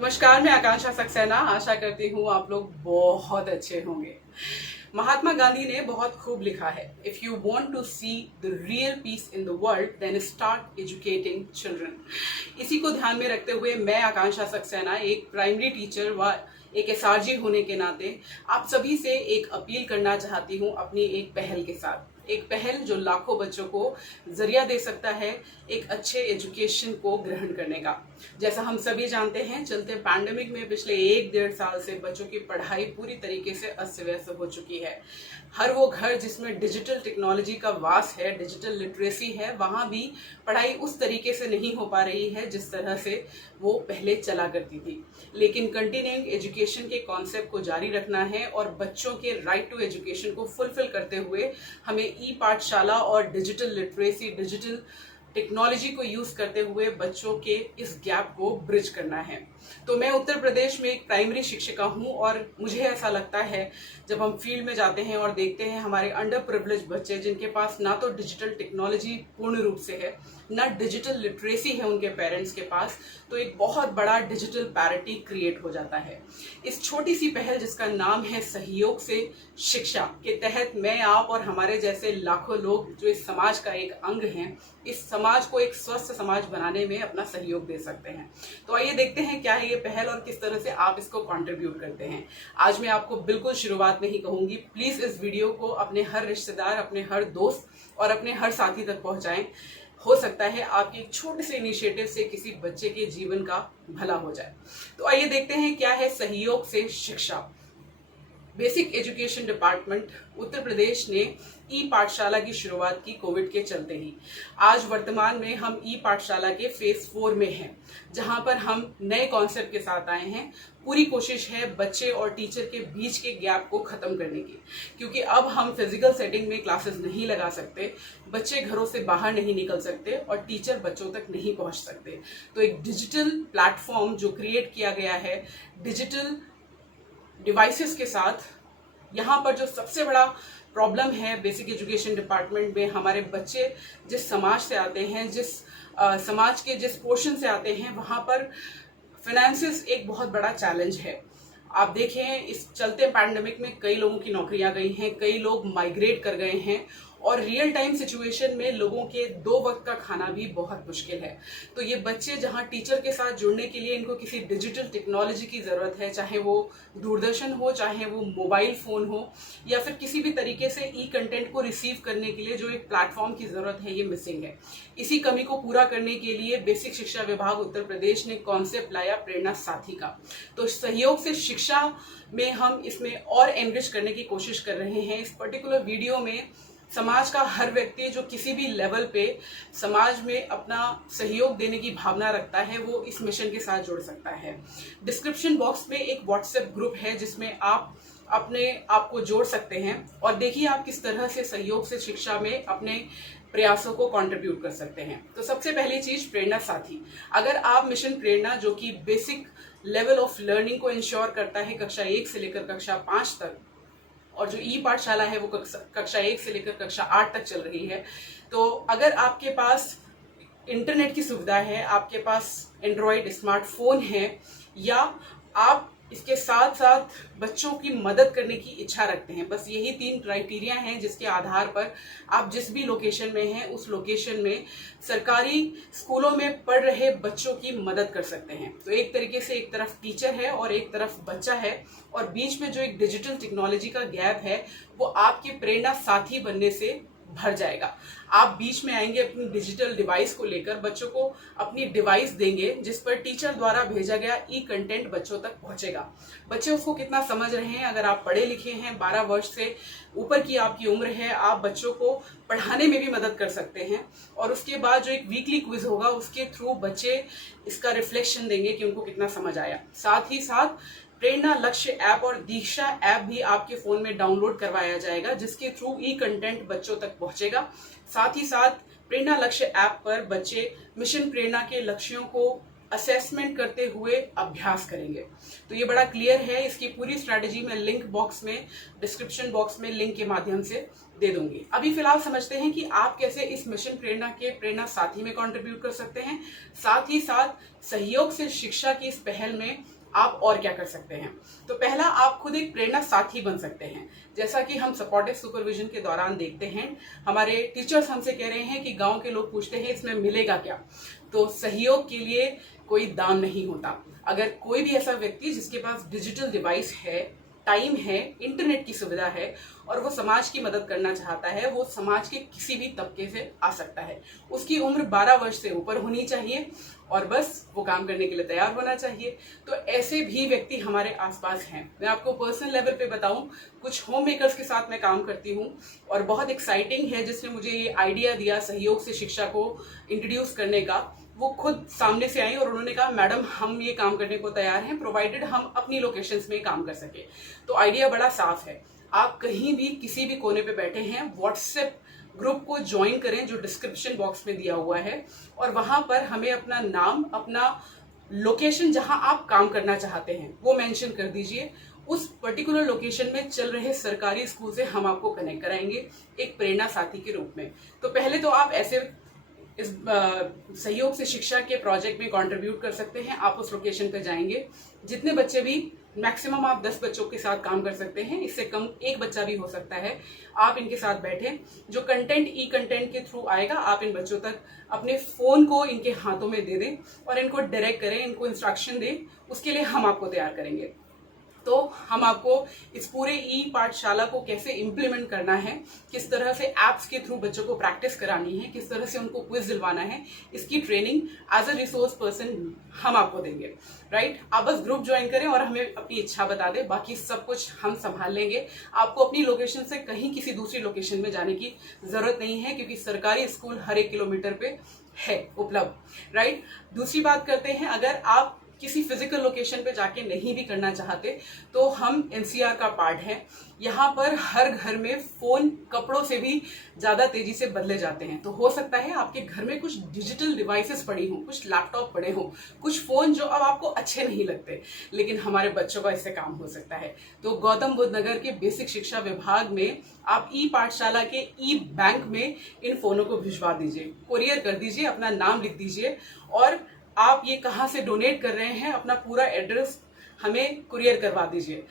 नमस्कार, मैं आकांक्षा सक्सेना। आशा करती हूँ आप लोग बहुत अच्छे होंगे। महात्मा गांधी ने बहुत खूब लिखा है, if you want to see the real peace in the world then start educating children. इसी को ध्यान में रखते हुए मैं आकांक्षा सक्सेना एक प्राइमरी टीचर व एक एसआरजी होने के नाते आप सभी से एक अपील करना चाहती हूँ अपनी एक पहल के साथ। एक पहल जो लाखों बच्चों को जरिया दे सकता है एक अच्छे एजुकेशन को ग्रहण करने का। जैसा हम सभी जानते हैं, चलते पैंडेमिक में पिछले 1-1.5 साल से बच्चों की पढ़ाई पूरी तरीके से अस्त व्यस्त हो चुकी है। हर वो घर जिसमें डिजिटल टेक्नोलॉजी का वास है, डिजिटल लिटरेसी है, वहाँ भी पढ़ाई उस तरीके से नहीं हो पा रही है जिस तरह से वो पहले चला करती थी। लेकिन कंटिन्यूइंग एजुकेशन के कॉन्सेप्ट को जारी रखना है और बच्चों के राइट टू एजुकेशन को फुलफिल करते हुए हमें ई पाठशाला और डिजिटल लिटरेसी, डिजिटल टेक्नोलॉजी को यूज करते हुए बच्चों के इस गैप को ब्रिज करना है। तो मैं उत्तर प्रदेश में एक प्राइमरी शिक्षिका हूं और मुझे ऐसा लगता है जब हम फील्ड में जाते हैं और देखते हैं हमारे अंडर प्रिविलेज बच्चे जिनके पास ना तो डिजिटल टेक्नोलॉजी पूर्ण रूप से है, ना डिजिटल लिटरेसी है उनके पेरेंट्स के पास, तो एक बहुत बड़ा डिजिटल पैरिटी क्रिएट हो जाता है। इस छोटी सी पहल जिसका नाम है सहयोग से शिक्षा के तहत मैं, आप और हमारे जैसे लाखों लोग जो इस समाज का एक अंग हैं, इस समाज को एक स्वस्थ समाज बनाने में अपना सहयोग दे सकते हैं। तो आइए देखते हैं क्या है ये पहल और किस तरह से आप इसको कंट्रीब्यूट करते हैं। आज मैं आपको बिल्कुल शुरुआत में ही कहूंगी, प्लीज इस वीडियो को अपने हर रिश्तेदार, अपने हर दोस्त और अपने हर साथी तक पहुंचाएं। हो सकता है आपके एक छोटे से इनिशिएटिव से किसी बच्चे के जीवन का भला हो जाए। तो आइए देखते हैं क्या है सहयोग से शिक्षा। Basic education department Uttar Pradesh ने ई पाठशाला की शुरुआत की कोविड के चलते ही। आज वर्तमान में हम ई पाठशाला के फेज 4 में हैं, जहां पर हम नए कॉन्सेप्ट के साथ आए हैं। पूरी कोशिश है बच्चे और टीचर के बीच के गैप को खत्म करने की, क्योंकि अब हम फिजिकल सेटिंग में क्लासेस नहीं लगा सकते, बच्चे घरों से बाहर नहीं निकल सकते और टीचर बच्चों तक नहीं पहुंच सकते। तो एक डिजिटल प्लेटफॉर्म जो क्रिएट किया गया है डिजिटल डिवाइसेस के साथ, यहाँ पर जो सबसे बड़ा प्रॉब्लम है बेसिक एजुकेशन डिपार्टमेंट में, हमारे बच्चे जिस समाज से आते हैं, जिस समाज के जिस पोर्शन से आते हैं, वहाँ पर फाइनेंसिस एक बहुत बड़ा चैलेंज है। आप देखें इस चलते पैंडेमिक में कई लोगों की नौकरियां गई हैं, कई लोग माइग्रेट कर गए हैं और रियल टाइम सिचुएशन में लोगों के 2 वक्त का खाना भी बहुत मुश्किल है। तो ये बच्चे जहां टीचर के साथ जुड़ने के लिए इनको किसी डिजिटल टेक्नोलॉजी की जरूरत है, चाहे वो दूरदर्शन हो, चाहे वो मोबाइल फोन हो, या फिर किसी भी तरीके से ई कंटेंट को रिसीव करने के लिए जो एक प्लेटफॉर्म की जरूरत है, ये मिसिंग है। इसी कमी को पूरा करने के लिए बेसिक शिक्षा विभाग उत्तर प्रदेश ने कॉन्सेप्ट लाया प्रेरणा साथी का। तो सहयोग से शिक्षा में हम इसमें और एनरिच करने की कोशिश कर रहे हैं। इस पर्टिकुलर वीडियो में समाज का हर व्यक्ति जो किसी भी लेवल पे समाज में अपना सहयोग देने की भावना रखता है, वो इस मिशन के साथ जुड़ सकता है। डिस्क्रिप्शन बॉक्स में एक व्हाट्सएप ग्रुप है जिसमें आप अपने आप को जोड़ सकते हैं और देखिए आप किस तरह से सहयोग से शिक्षा में अपने प्रयासों को कंट्रीब्यूट कर सकते हैं। तो सबसे पहली चीज प्रेरणा साथी। अगर आप मिशन प्रेरणा, जो कि बेसिक लेवल ऑफ लर्निंग को इंश्योर करता है कक्षा 1 से लेकर कक्षा 5 तक, और जो ई पाठशाला है वो कक्षा 1 से लेकर कक्षा 8 तक चल रही है, तो अगर आपके पास इंटरनेट की सुविधा है, आपके पास एंड्रॉयड स्मार्टफोन है, या आप इसके साथ साथ बच्चों की मदद करने की इच्छा रखते हैं, बस यही 3 क्राइटेरिया हैं जिसके आधार पर आप जिस भी लोकेशन में हैं उस लोकेशन में सरकारी स्कूलों में पढ़ रहे बच्चों की मदद कर सकते हैं। तो एक तरीके से एक तरफ टीचर है और एक तरफ बच्चा है, और बीच में जो एक डिजिटल टेक्नोलॉजी का गैप है वो आपके प्रेरणा साथी बनने से भर जाएगा। आप बीच में आएंगे अपनी डिजिटल डिवाइस को लेकर, बच्चों को अपनी डिवाइस देंगे जिस पर टीचर द्वारा भेजा गया ई कंटेंट बच्चों तक पहुंचेगा। बच्चे उसको कितना समझ रहे हैं, अगर आप पढ़े लिखे हैं, 12 वर्ष से ऊपर की आपकी उम्र है, आप बच्चों को पढ़ाने में भी मदद कर सकते हैं। और उसके बाद जो एक वीकली क्विज होगा उसके थ्रू बच्चे इसका रिफ्लेक्शन देंगे कि उनको कितना समझ आया। साथ ही साथ प्रेरणा लक्ष्य ऐप और दीक्षा ऐप भी आपके फोन में डाउनलोड करवाया जाएगा, जिसके थ्रू ई कंटेंट बच्चों तक पहुंचेगा। साथ ही साथ प्रेरणा लक्ष्य ऐप पर बच्चे मिशन प्रेरणा के लक्ष्यों को असेसमेंट करते हुए अभ्यास करेंगे। तो ये बड़ा क्लियर है। इसकी पूरी स्ट्रैटेजी मैं लिंक बॉक्स में, डिस्क्रिप्शन बॉक्स में लिंक के माध्यम से दे दूंगी। अभी फिलहाल समझते हैं कि आप कैसे इस मिशन प्रेरणा के प्रेरणा साथी में कंट्रीब्यूट कर सकते हैं। साथ ही साथ सहयोग से शिक्षा की इस पहल में आप और क्या कर सकते हैं। तो पहला, आप खुद एक प्रेरणा साथी बन सकते हैं। जैसा कि हम सपोर्टिव सुपरविजन के दौरान देखते हैं, हमारे टीचर्स हमसे कह रहे हैं कि गांव के लोग पूछते हैं इसमें मिलेगा क्या। तो सहयोग के लिए कोई दाम नहीं होता। अगर कोई भी ऐसा व्यक्ति जिसके पास डिजिटल डिवाइस है, टाइम है, इंटरनेट की सुविधा है और वो समाज की मदद करना चाहता है, वो समाज के किसी भी तबके से आ सकता है। उसकी उम्र 12 वर्ष से ऊपर होनी चाहिए और बस वो काम करने के लिए तैयार होना चाहिए। तो ऐसे भी व्यक्ति हमारे आसपास हैं। मैं आपको पर्सनल लेवल पे बताऊं, कुछ होम मेकर्स के साथ मैं काम करती हूं और बहुत एक्साइटिंग है जिसने मुझे ये आइडिया दिया सहयोग से शिक्षा को इंट्रोड्यूस करने का। वो खुद सामने से आई और उन्होंने कहा मैडम हम ये काम करने को तैयार हैं, प्रोवाइडेड हम अपनी लोकेशंस में काम कर सके। तो आइडिया बड़ा साफ है। आप कहीं भी किसी भी कोने पे बैठे हैं, व्हाट्सएप ग्रुप को ज्वाइन करें जो डिस्क्रिप्शन बॉक्स में दिया हुआ है और वहां पर हमें अपना नाम, अपना लोकेशन जहां आप काम करना चाहते हैं वो मेंशन कर दीजिए। उस पर्टिकुलर लोकेशन में चल रहे सरकारी स्कूल से हम आपको कनेक्ट कराएंगे एक प्रेरणा साथी के रूप में। तो पहले तो आप ऐसे इस सहयोग से शिक्षा के प्रोजेक्ट में कंट्रीब्यूट कर सकते हैं। आप उस लोकेशन पर जाएंगे, जितने बच्चे भी, मैक्सिमम आप 10 बच्चों के साथ काम कर सकते हैं, इससे कम एक बच्चा भी हो सकता है। आप इनके साथ बैठें, जो कंटेंट ई कंटेंट के थ्रू आएगा आप इन बच्चों तक अपने फोन को इनके हाथों में दे दें और इनको डायरेक्ट करें, इनको इंस्ट्रक्शन दें। उसके लिए हम आपको तैयार करेंगे। तो हम आपको इस पूरे ई पाठशाला को कैसे इम्प्लीमेंट करना है, किस तरह से एप्स के थ्रू बच्चों को प्रैक्टिस करानी है, किस तरह से उनको क्विज दिलवाना है, इसकी training as a resource person हम आपको देंगे। राइट, आप बस ग्रुप ज्वाइन करें और हमें अपनी इच्छा बता दें, बाकी सब कुछ हम संभाल लेंगे। आपको अपनी लोकेशन से कहीं किसी दूसरी लोकेशन में जाने की जरूरत नहीं है क्योंकि सरकारी स्कूल हर 1 किलोमीटर पे है उपलब्ध। राइट, दूसरी बात करते हैं, अगर आप किसी फिजिकल लोकेशन पे जाके नहीं भी करना चाहते तो हम एनसीआर का पार्ट है। यहाँ पर हर घर में फोन कपड़ों से भी ज्यादा तेजी से बदले जाते हैं। तो हो सकता है आपके घर में कुछ डिजिटल डिवाइसेस पड़ी हों, कुछ लैपटॉप पड़े हों, कुछ फोन जो अब आपको अच्छे नहीं लगते, लेकिन हमारे बच्चों का इससे काम हो सकता है। तो गौतम बुद्ध नगर के बेसिक शिक्षा विभाग में आप ई पाठशाला के ई बैंक में इन फोनों को भिजवा दीजिए, कुरियर कर दीजिए, अपना नाम लिख दीजिए और आप ये कहाँ से डोनेट कर रहे हैं अपना पूरा एड्रेस हमें कुरियर करवा दीजिए।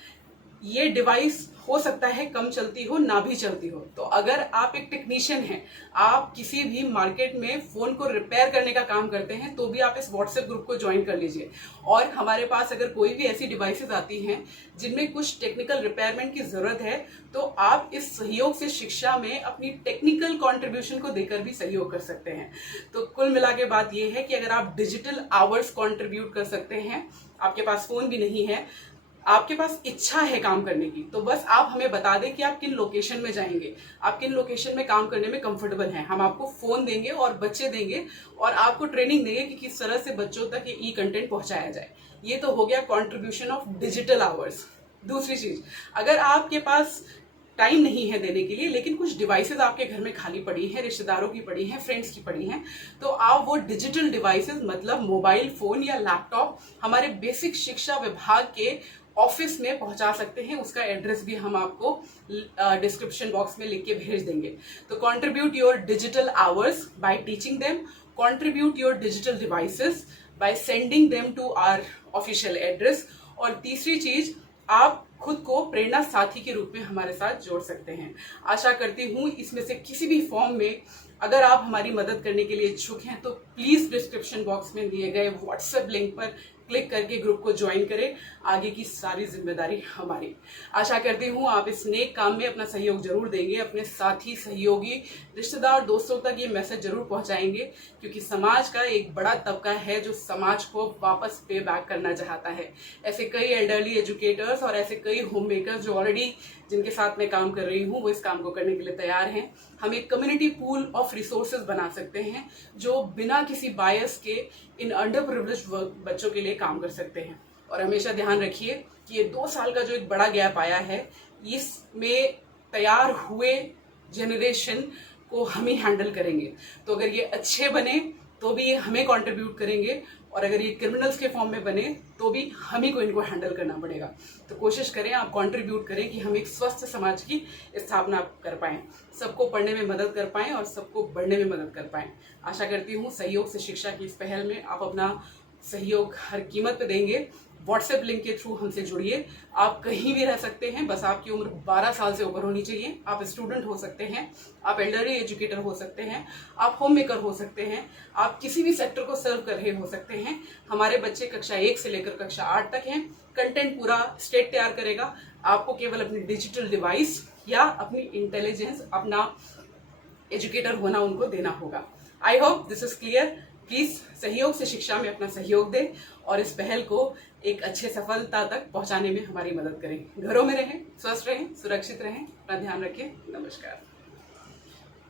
ये डिवाइस हो सकता है कम चलती हो, ना भी चलती हो। तो अगर आप एक टेक्नीशियन हैं, आप किसी भी मार्केट में फोन को रिपेयर करने का काम करते हैं, तो भी आप इस व्हाट्सएप ग्रुप को ज्वाइन कर लीजिए। और हमारे पास अगर कोई भी ऐसी डिवाइसेस आती हैं जिनमें कुछ टेक्निकल रिपेयरमेंट की जरूरत है, तो आप इस सहयोग से शिक्षा में अपनी टेक्निकल कॉन्ट्रीब्यूशन को देकर भी सहयोग कर सकते हैं। तो कुल मिला के बात यह है कि अगर आप डिजिटल आवर्स कॉन्ट्रीब्यूट कर सकते हैं, आपके पास फोन भी नहीं है, आपके पास इच्छा है काम करने की, तो बस आप हमें बता दें कि आप किन लोकेशन में जाएंगे, आप किन लोकेशन में काम करने में कंफर्टेबल हैं। हम आपको फोन देंगे और बच्चे देंगे और आपको ट्रेनिंग देंगे कि किस तरह से बच्चों तक ये ई कंटेंट पहुंचाया जाए। ये तो हो गया कंट्रीब्यूशन ऑफ डिजिटल आवर्स। दूसरी चीज, अगर आपके पास टाइम नहीं है देने के लिए लेकिन कुछ डिवाइसेस आपके घर में खाली पड़ी हैं, रिश्तेदारों की पड़ी हैं, फ्रेंड्स की पड़ी हैं, तो आप वो डिजिटल डिवाइसेस मतलब मोबाइल फोन या लैपटॉप हमारे बेसिक शिक्षा विभाग के ऑफिस में पहुंचा सकते हैं। उसका एड्रेस भी हम आपको डिस्क्रिप्शन बॉक्स में लिख के भेज देंगे। तो contribute your digital hours by teaching them, contribute your digital devices by sending them to our official address. और तीसरी चीज, आप खुद को प्रेरणा साथी के रूप में हमारे साथ जोड़ सकते हैं। आशा करती हूं इसमें से किसी भी फॉर्म में अगर आप हमारी मदद करने के लिए इच्छुक हैं तो प्लीज डिस्क्रिप्शन बॉक्स में दिए गए व्हाट्सएप लिंक पर क्लिक करके ग्रुप को ज्वाइन करें। आगे की सारी जिम्मेदारी हमारी। आशा करती हूँ आप इस नेक काम में अपना सहयोग जरूर देंगे, अपने साथी, सहयोगी, रिश्तेदार, दोस्तों तक ये मैसेज जरूर पहुंचाएंगे, क्योंकि समाज का एक बड़ा तबका है जो समाज को वापस पे बैक करना चाहता है। ऐसे कई एल्डरली एजुकेटर्स और ऐसे कई होम मेकर्स जो ऑलरेडी जिनके साथ मैं काम कर रही हूँ वो इस काम को करने के लिए तैयार हैं। हम एक कम्युनिटी पूल ऑफ रिसोर्सेज बना सकते हैं जो बिना किसी बायस के इन अंडर प्रिविलेज्ड बच्चों के लिए काम कर सकते हैं। और हमेशा ध्यान रखिए कि ये 2 साल का जो एक बड़ा गैप आया है, इसमें तैयार हुए जनरेशन को हम ही हैंडल करेंगे। तो अगर ये अच्छे बने तो भी ये हमें कंट्रीब्यूट करेंगे, और अगर ये क्रिमिनल्स के फॉर्म में बने तो भी हम ही को इनको हैंडल करना पड़ेगा। तो कोशिश करें, आप कंट्रीब्यूट करें कि हम एक स्वस्थ समाज की स्थापना कर पाएं, सबको पढ़ने में मदद कर पाएं और सबको बढ़ने में मदद कर पाएं। आशा करती हूँ सहयोग से शिक्षा की इस पहल में आप अपना सहयोग हर कीमत पे देंगे। व्हाट्सएप लिंक के थ्रू हमसे जुड़िए। आप कहीं भी रह सकते हैं, बस आपकी उम्र 12 साल से ऊपर होनी चाहिए। आप स्टूडेंट हो सकते हैं, आप एल्डरली एजुकेटर हो सकते हैं, आप होम मेकर हो सकते हैं, आप किसी भी सेक्टर को सर्व कर रहे हो सकते हैं। हमारे बच्चे कक्षा 1 से लेकर कक्षा 8 तक हैं। कंटेंट पूरा स्टेट तैयार करेगा। आपको केवल अपनी डिजिटल डिवाइस या अपनी इंटेलिजेंस, अपना एजुकेटर होना उनको देना होगा। I hope this is clear. Please सहयोग से शिक्षा में अपना सहयोग दें और इस पहल को एक अच्छे सफलता तक पहुंचाने में हमारी मदद करें। घरों में रहें, स्वस्थ रहें, सुरक्षित रहें, अपना ध्यान रखें। नमस्कार।